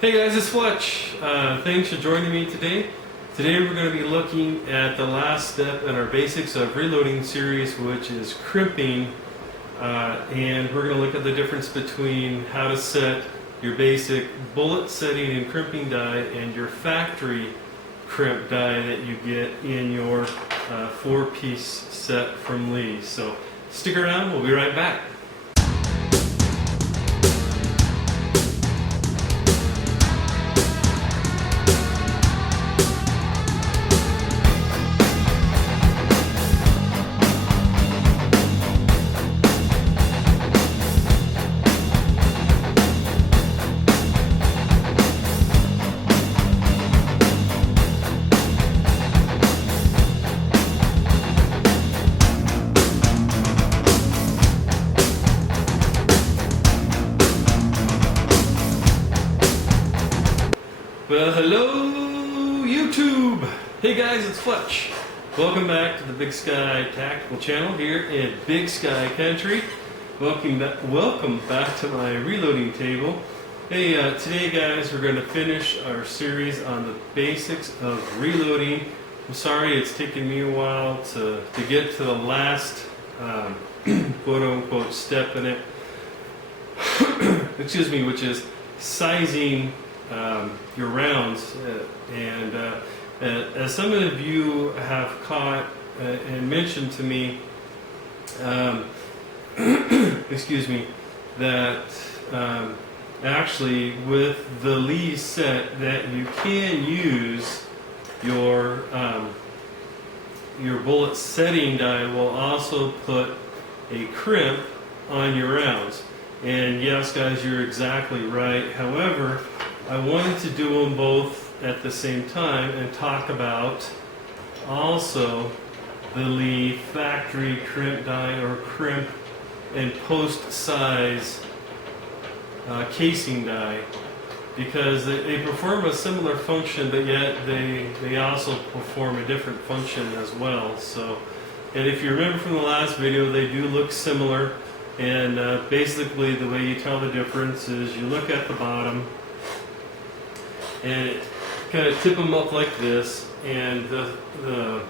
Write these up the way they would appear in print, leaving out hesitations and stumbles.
Hey guys, it's Fletch. Thanks for joining me today. Today we're going to be looking at the last step in our Basics of Reloading series, which is crimping. And we're going to look at the difference between how to set your basic bullet setting and crimping die and your factory crimp die that you get in your 4-piece set from Lee. So stick around, we'll be right back. Well, hello YouTube! Hey guys, it's Fletch. Welcome back to the Big Sky Tactical channel here in Big Sky Country. Welcome back to my reloading table. Hey, today guys, we're going to finish our series on the basics of reloading. I'm sorry it's taken me a while to get to the last quote-unquote step in it. Excuse me, which is sizing your rounds, and as some of you have caught and mentioned to me, excuse me, that actually with the Lee set that you can use your bullet setting die will also put a crimp on your rounds. And yes guys, you're exactly right. However, I wanted to do them both at the same time and talk about also the Lee factory crimp die or crimp and post size casing die, because they perform a similar function, but yet they also perform a different function as well. So, and if you remember from the last video, they do look similar, and basically the way you tell the difference is you look at the bottom and kind of tip them up like this, and the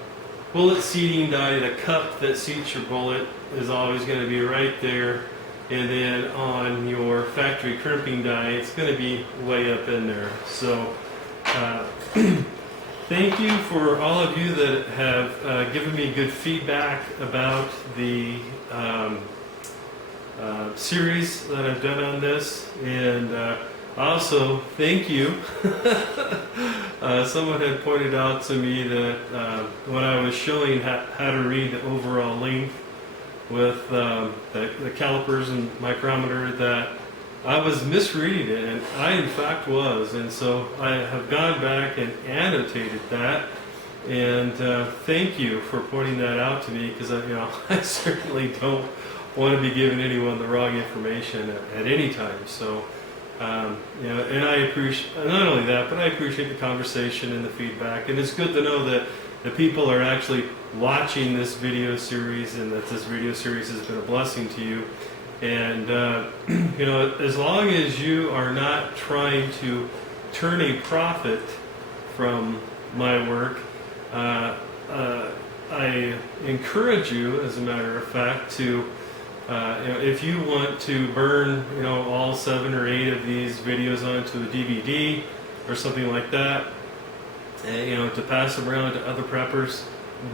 bullet seating die, the cup that seats your bullet, is always going to be right there, and then on your factory crimping die it's going to be way up in there. So thank you for all of you that have given me good feedback about the series that I've done on this, and also, thank you. Someone had pointed out to me that when I was showing how to read the overall length with the calipers and micrometer, that I was misreading it, and I in fact was. And so I have gone back and annotated that. And thank you for pointing that out to me, because I certainly don't want to be giving anyone the wrong information at any time. So. And I appreciate, not only that, but I appreciate the conversation and the feedback, and it's good to know that the people are actually watching this video series, and that this video series has been a blessing to you. And as long as you are not trying to turn a profit from my work, I encourage you, as a matter of fact, to if you want to burn, all 7 or 8 of these videos onto a DVD or something like that, and, to pass them around to other preppers,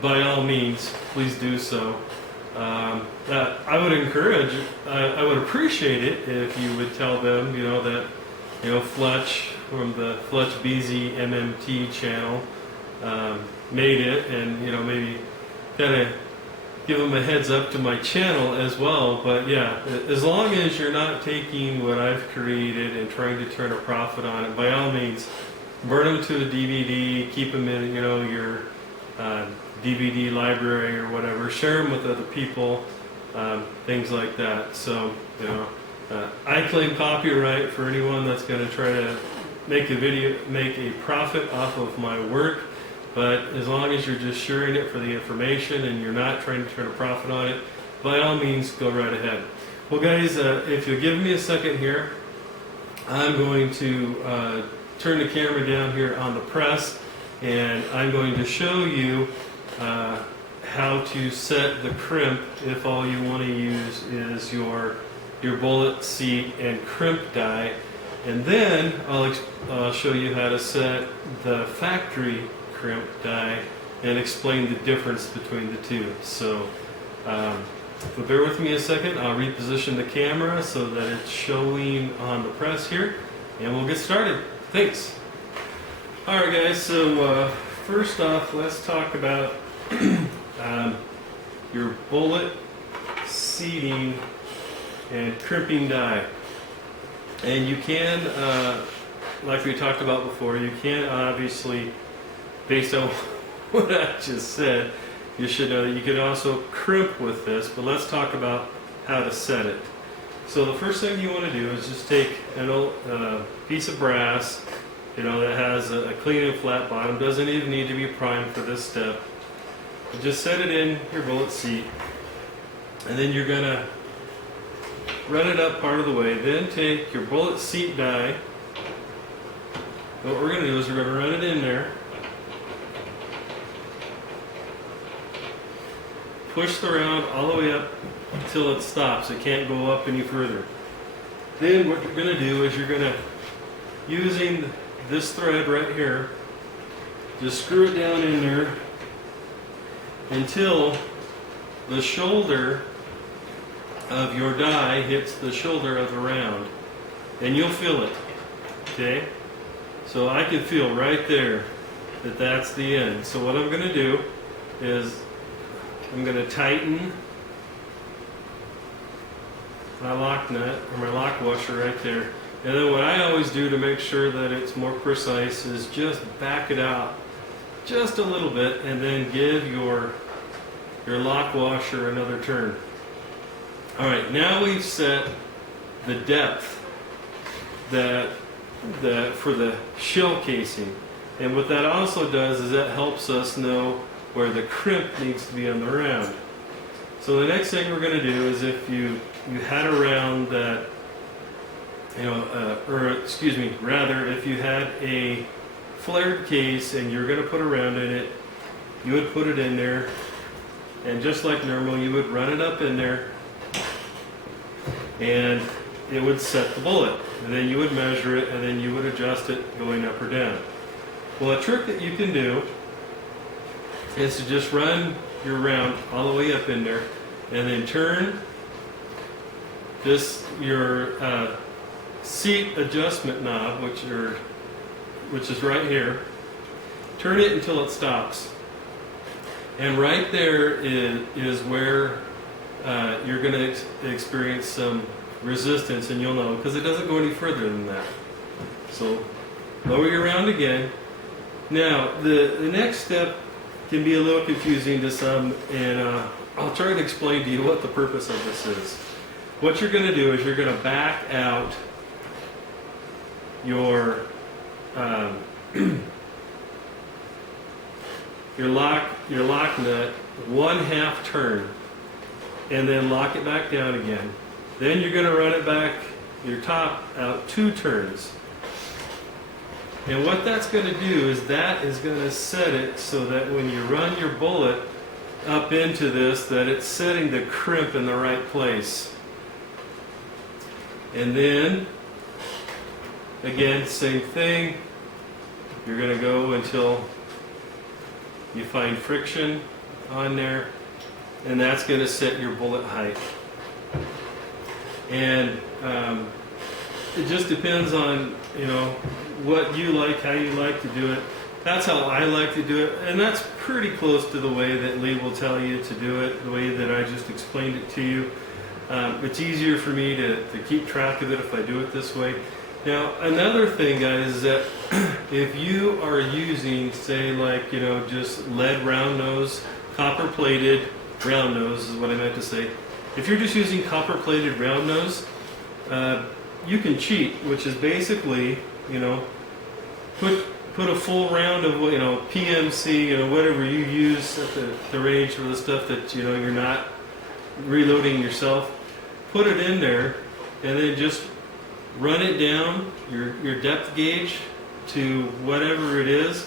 by all means, please do so. I would encourage, I would appreciate it if you would tell them, that, Fletch from the Fletch BZ MMT channel made it, and, maybe kind of give them a heads up to my channel as well. But yeah, as long as you're not taking what I've created and trying to turn a profit on it, by all means, burn them to a DVD, keep them in, your DVD library or whatever, share them with other people, things like that. So, I claim copyright for anyone that's going to try to make a profit off of my work. But as long as you're just sharing it for the information and you're not trying to turn a profit on it, by all means, go right ahead. Well guys, if you'll give me a second here, I'm going to turn the camera down here on the press, and I'm going to show you how to set the crimp if all you want to use is your bullet seat and crimp die. And then I'll show you how to set the factory crimp die and explain the difference between the two. So, but bear with me a second. I'll reposition the camera so that it's showing on the press here, and we'll get started. Thanks. All right, guys. So first off, let's talk about your bullet seating and crimping die. And you can, like we talked about before, you can obviously, based on what I just said, you should know that you can also crimp with this, but let's talk about how to set it. So the first thing you want to do is just take an old piece of brass, that has a clean and flat bottom. Doesn't even need to be primed for this step. But just set it in your bullet seat, and then you're going to run it up part of the way. Then take your bullet seat die. What we're going to do is we're going to run it in there. Push the round all the way up until it stops. It can't go up any further. Then what you're going to do is you're going to, using this thread right here, just screw it down in there until the shoulder of your die hits the shoulder of the round, and you'll feel it. Okay, so I can feel right there that that's the end. So what I'm going to do is I'm going to tighten my lock nut or my lock washer right there, and then what I always do to make sure that it's more precise is just back it out just a little bit, and then give your lock washer another turn. Alright, now we've set the depth for the shell casing. And what that also does is that helps us know where the crimp needs to be on the round. So the next thing we're going to do is if you had a round that, if you had a flared case and you're going to put a round in it, you would put it in there, and just like normal, you would run it up in there, and it would set the bullet, and then you would measure it, and then you would adjust it going up or down. Well, a trick that you can do is to just run your round all the way up in there, and then turn your seat adjustment knob, which is right here. Turn it until it stops, and right there is where you're going to experience some resistance, and you'll know because it doesn't go any further than that. So lower your round again. Now the next step can be a little confusing to some, and I'll try to explain to you what the purpose of this is. What you're going to do is you're going to back out your lock nut 1/2 turn, and then lock it back down again. Then you're going to run it back, your top out 2 turns. And what that's going to do is that is going to set it so that when you run your bullet up into this, that it's setting the crimp in the right place. And then, again, same thing. You're going to go until you find friction on there, and that's going to set your bullet height. And it just depends on what you like, how you like to do it. That's how I like to do it, and that's pretty close to the way that Lee will tell you to do it, the way that I just explained it to you. It's easier for me to keep track of it if I do it this way. Now, another thing, guys, is that if you are using, say, like, just lead round nose, copper plated round nose is what I meant to say. If you're just using copper plated round nose, you can cheat, which is basically, put a full round of, PMC, whatever you use at the range for the stuff that, you're not reloading yourself. Put it in there, and then just run it down, your depth gauge, to whatever it is,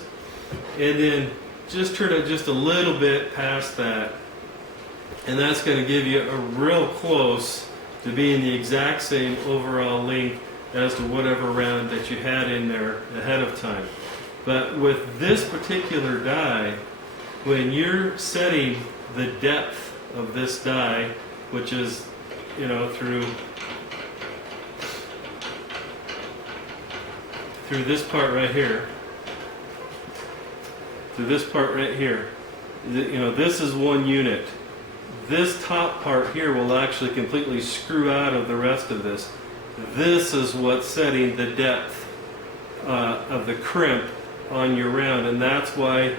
and then just turn it just a little bit past that. And that's going to give you a real close to being the exact same overall length as to whatever round that you had in there ahead of time. But with this particular die, when you're setting the depth of this die, which is, you know, through this part right here, you know, this is 1 unit. This top part here will actually completely screw out of the rest of this. This is what's setting the depth of the crimp on your round, and that's why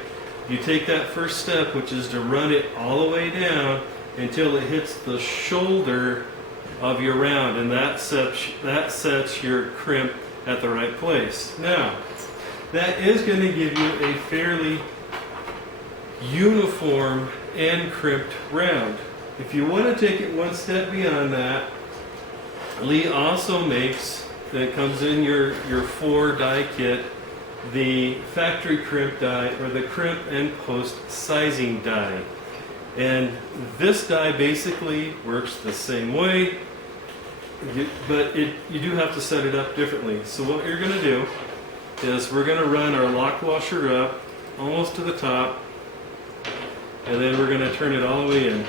you take that first step, which is to run it all the way down until it hits the shoulder of your round, and that sets your crimp at the right place. Now, that is going to give you a fairly uniform and crimped round. If you want to take it one step beyond that, Lee also makes, that comes in your 4 die kit, the factory crimp die, or the crimp and post sizing die. And this die basically works the same way, but you do have to set it up differently. So what you're going to do is we're going to run our lock washer up almost to the top, and then we're going to turn it all the way in.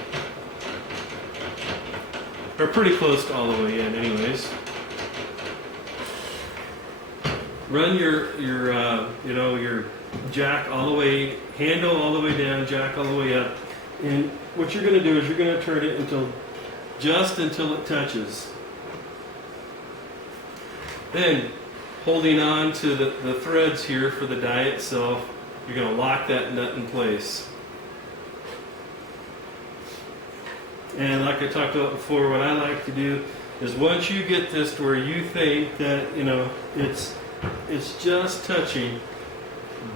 Or pretty close to all the way in anyways. Run your jack all the way, handle all the way down, jack all the way up. And what you're going to do is you're going to turn it just until it touches. Then, holding on to the threads here for the die itself, you're going to lock that nut in place. And like I talked about before, what I like to do is once you get this to where you think that, you know, it's just touching,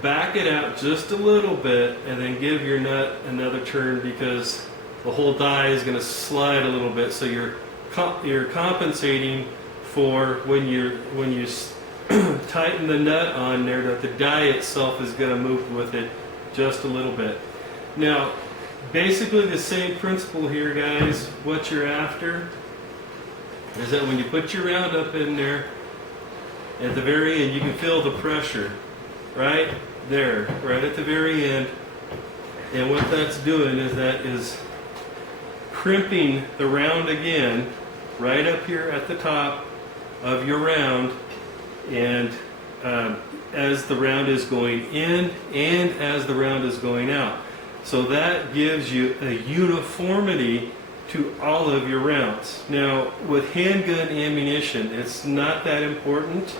back it out just a little bit and then give your nut another turn, because the whole die is going to slide a little bit, so you're compensating for when you tighten the nut on there, that the die itself is going to move with it just a little bit. Now, basically the same principle here, guys. What you're after is that when you put your round up in there, at the very end, you can feel the pressure right there, right at the very end. And what that's doing is that is crimping the round again right up here at the top of your round, and as the round is going in and as the round is going out. So that gives you a uniformity to all of your rounds. Now, with handgun ammunition, it's not that important.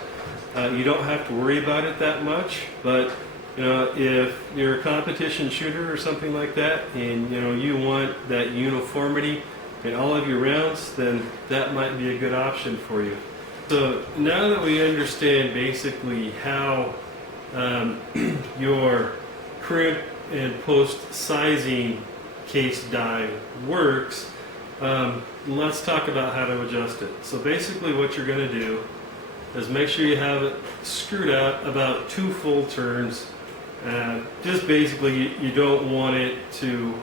You don't have to worry about it that much, but you know, if you're a competition shooter or something like that, and you know, you want that uniformity in all of your rounds, then that might be a good option for you. So now that we understand basically how your crimp and post sizing case die works, let's talk about how to adjust it. So basically what you're going to do is make sure you have it screwed out about 2 full turns. Just basically you don't want it to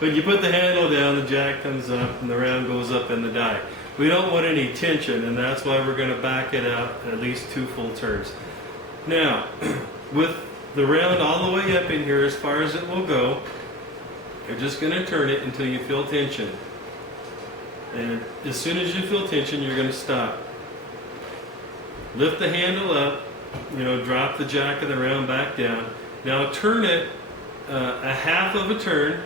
when you put the handle down, the jack comes up and the round goes up in the die. We don't want any tension, and that's why we're going to back it out at least 2 full turns. Now, with the round all the way up in here as far as it will go, you're just going to turn it until you feel tension. And as soon as you feel tension, you're going to stop. Lift the handle up, you know, drop the jack of the round back down. Now turn it a half of a turn,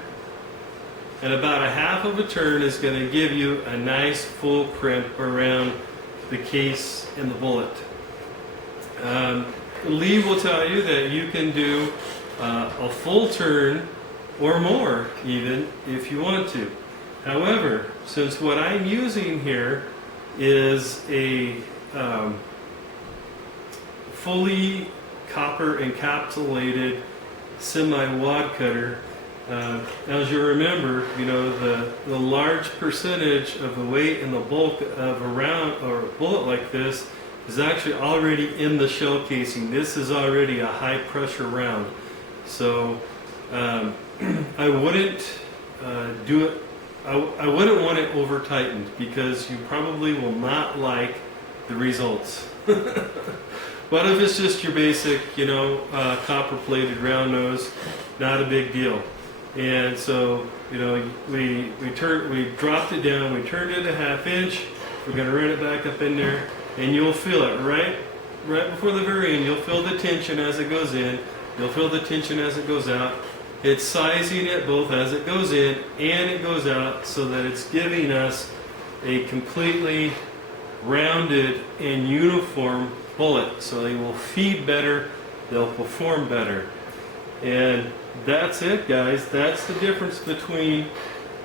and about a half of a turn is going to give you a nice full crimp around the case and the bullet. Lee will tell you that you can do a full turn or more even if you want to. However, since what I'm using here is a fully copper encapsulated semi-wad cutter, As you remember, you know, the large percentage of the weight and the bulk of a round or a bullet like this is actually already in the shell casing. This is already a high pressure round. So I wouldn't do it. I wouldn't want it over tightened, because you probably will not like the results. But if it's just your basic, you know, copper plated round nose, not a big deal. And so, you know, we dropped it down, we turned it a 1/2 inch, we're going to run it back up in there, and you'll feel it right before the very end. You'll feel the tension as it goes in, you'll feel the tension as it goes out. It's sizing it both as it goes in and it goes out, so that it's giving us a completely rounded and uniform bullet. So they will feed better, they'll perform better. And that's it, guys. That's the difference between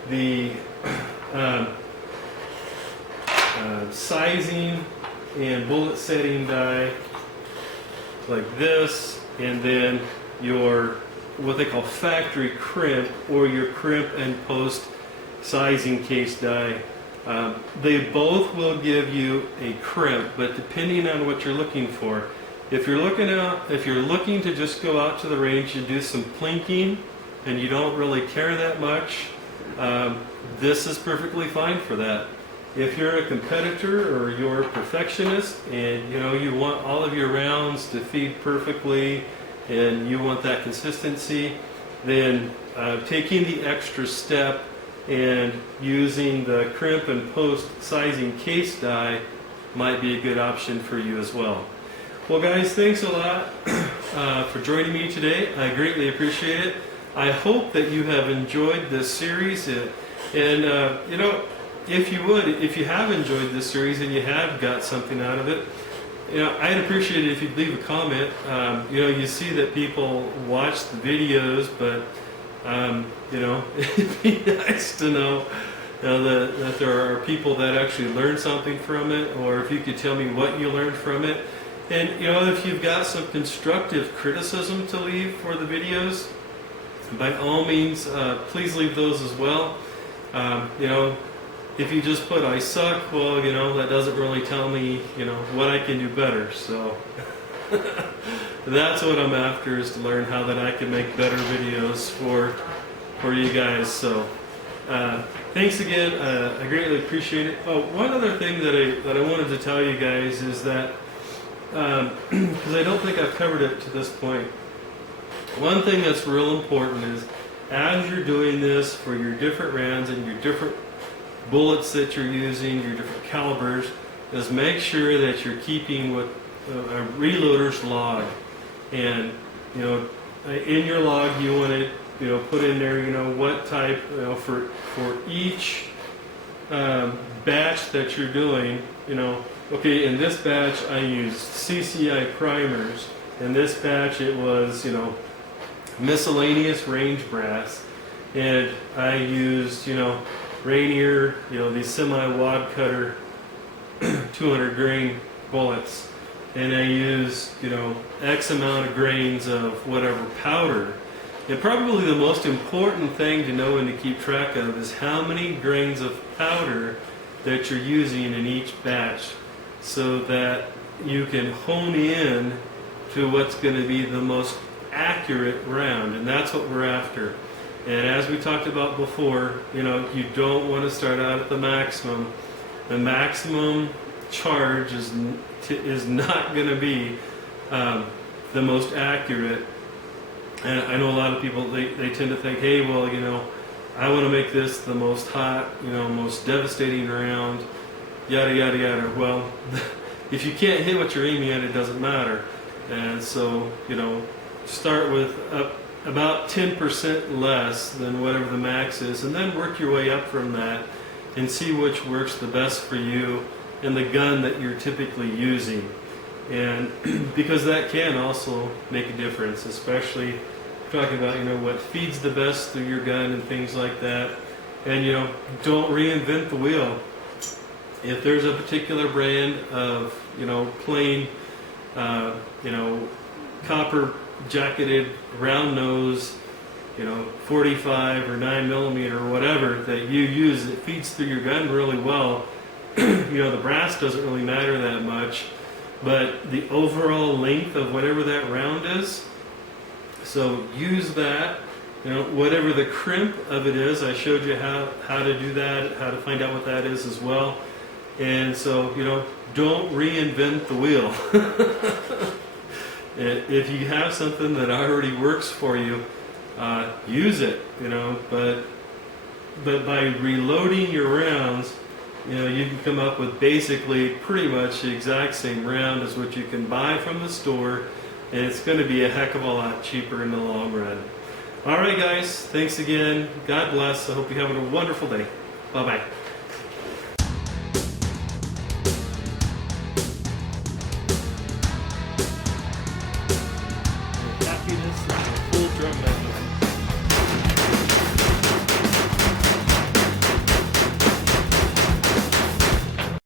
the sizing and bullet setting die like this, and then your what they call factory crimp, or your crimp and post sizing case die. They both will give you a crimp, but depending on what you're looking for. If you're looking to just go out to the range and do some plinking, and you don't really care that much, this is perfectly fine for that. If you're a competitor or you're a perfectionist, and you know you want all of your rounds to feed perfectly, and you want that consistency, then taking the extra step and using the crimp and post sizing case die might be a good option for you as well. Well, guys, thanks a lot for joining me today. I greatly appreciate it. I hope that you have enjoyed this series, and you know, if you have enjoyed this series and you have got something out of it, you know, I'd appreciate it if you'd leave a comment. You know, you see that people watch the videos, but you know, it'd be nice to know that there are people that actually learn something from it, or if you could tell me what you learned from it. And you know, if you've got some constructive criticism to leave for the videos, by all means, please leave those as well. You know, if you just put "I suck," well, you know, that doesn't really tell me, you know, what I can do better. So that's what I'm after, is to learn how that I can make better videos for you guys. So thanks again. I greatly appreciate it. Oh, one other thing that I wanted to tell you guys is that, because I don't think I've covered it to this point, one thing that's real important is, as you're doing this for your different rounds and your different bullets that you're using, your different calibers, is make sure that you're keeping what a reloader's log. And you know, in your log, you want to, you know, put in there, you know, what type, you know, for each batch that you're doing. You know, okay, in this batch I used CCI primers. In this batch it was, you know, miscellaneous range brass, and I used, you know, Rainier, you know, these semi-wad cutter 200 grain bullets, and I used, you know, X amount of grains of whatever powder. And probably the most important thing to know and to keep track of is how many grains of powder that you're using in each batch, so that you can hone in to what's going to be the most accurate round. And that's what we're after. And as we talked about before, you know, you don't want to start out at the maximum. The maximum charge is not going to be the most accurate. And I know a lot of people, they tend to think, hey, well, you know, I want to make this the most hot, you know, most devastating round, yada, yada, yada. Well, if you can't hit what you're aiming at, it doesn't matter. And so, you know, start with about 10% less than whatever the max is, and then work your way up from that and see which works the best for you and the gun that you're typically using. And because that can also make a difference, especially talking about, you know, what feeds the best through your gun and things like that. And, you know, don't reinvent the wheel. If there's a particular brand of, you know, plain, you know, copper jacketed round nose .45 or 9mm or whatever that you use, it feeds through your gun really well. The brass doesn't really matter that much, but the overall length of whatever that round is. So use that. Whatever the crimp of it is, I showed you how to do that, how to find out what that is as well. And so, don't reinvent the wheel. If you have something that already works for you, use it, but by reloading your rounds, you can come up with basically pretty much the exact same round as what you can buy from the store, and it's going to be a heck of a lot cheaper in the long run. Alright guys, thanks again. God bless. I hope you're having a wonderful day. Bye-bye.